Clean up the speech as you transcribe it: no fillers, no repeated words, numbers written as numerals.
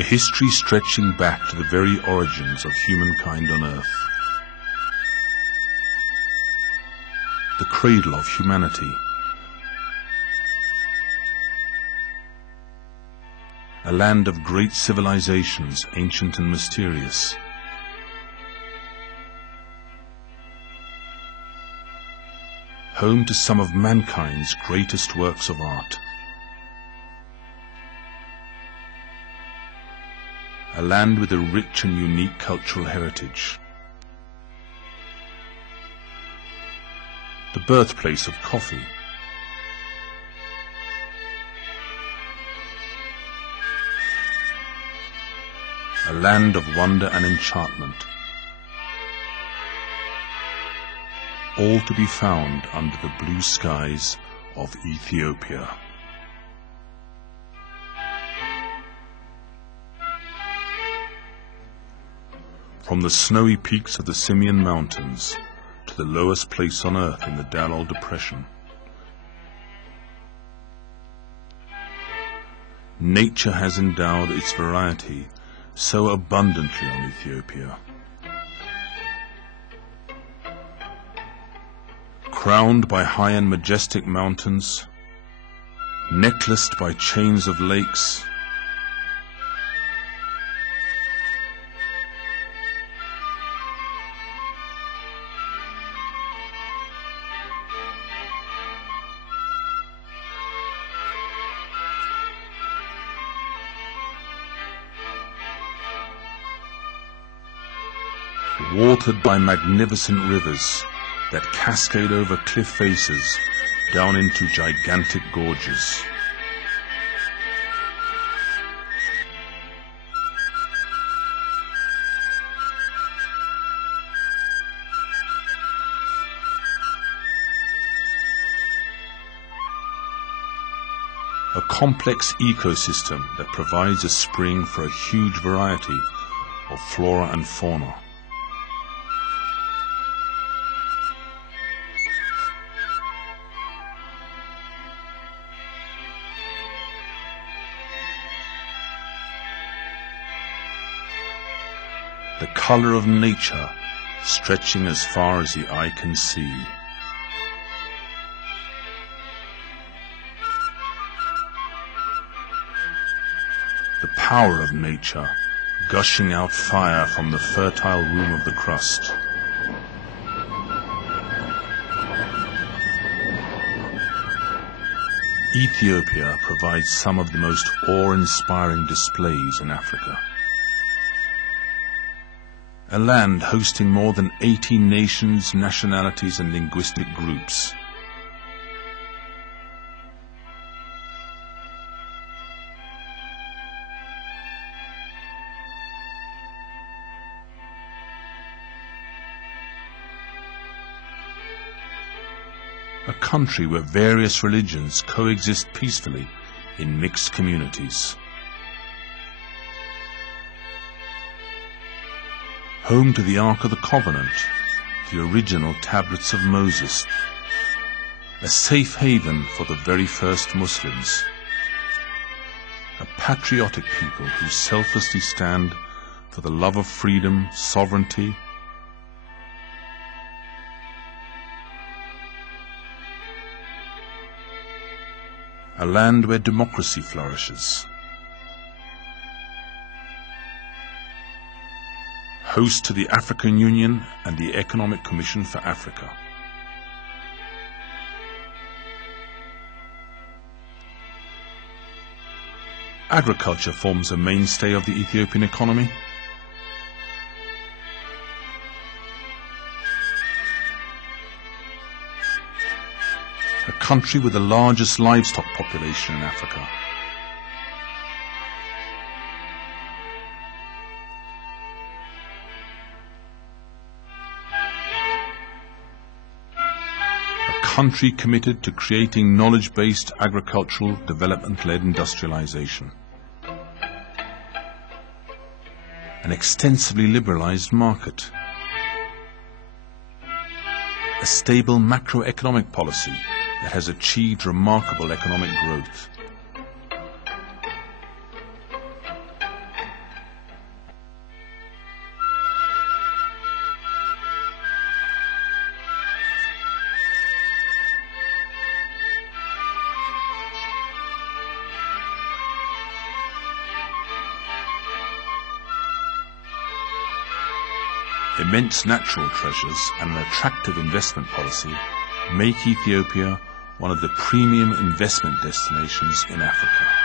a history stretching back to the very origins of humankind on Earth. The cradle of humanity. A land of great civilizations, ancient and mysterious. Home to some of mankind's greatest works of art. A land with a rich and unique cultural heritage. The birthplace of coffee. A land of wonder and enchantment. All to be found under the blue skies of Ethiopia. From the snowy peaks of the Simien Mountains to the lowest place on Earth in the Darol Depression, nature has endowed its variety so abundantly on Ethiopia. Crowned by high and majestic mountains, necklaced by chains of lakes, watered by magnificent rivers that cascade over cliff faces down into gigantic gorges. A complex ecosystem that provides a spring for a huge variety of flora and fauna. The color of nature stretching as far as the eye can see. The power of nature gushing out fire from the fertile womb of the crust. Ethiopia provides some of the most awe-inspiring displays in Africa. A land hosting more than 80 nations, nationalities and linguistic groups. A country where various religions coexist peacefully in mixed communities. Home to the Ark of the Covenant, the original tablets of Moses, a safe haven for the very first Muslims, a patriotic people who selflessly stand for the love of freedom, sovereignty, a land where democracy flourishes, host to the African Union and the Economic Commission for Africa. Agriculture forms a mainstay of the Ethiopian economy. A country with the largest livestock population in Africa. Country committed to creating knowledge-based agricultural development-led industrialization. An extensively liberalized market. A stable macroeconomic policy that has achieved remarkable economic growth. Immense natural treasures and an attractive investment policy make Ethiopia one of the premium investment destinations in Africa.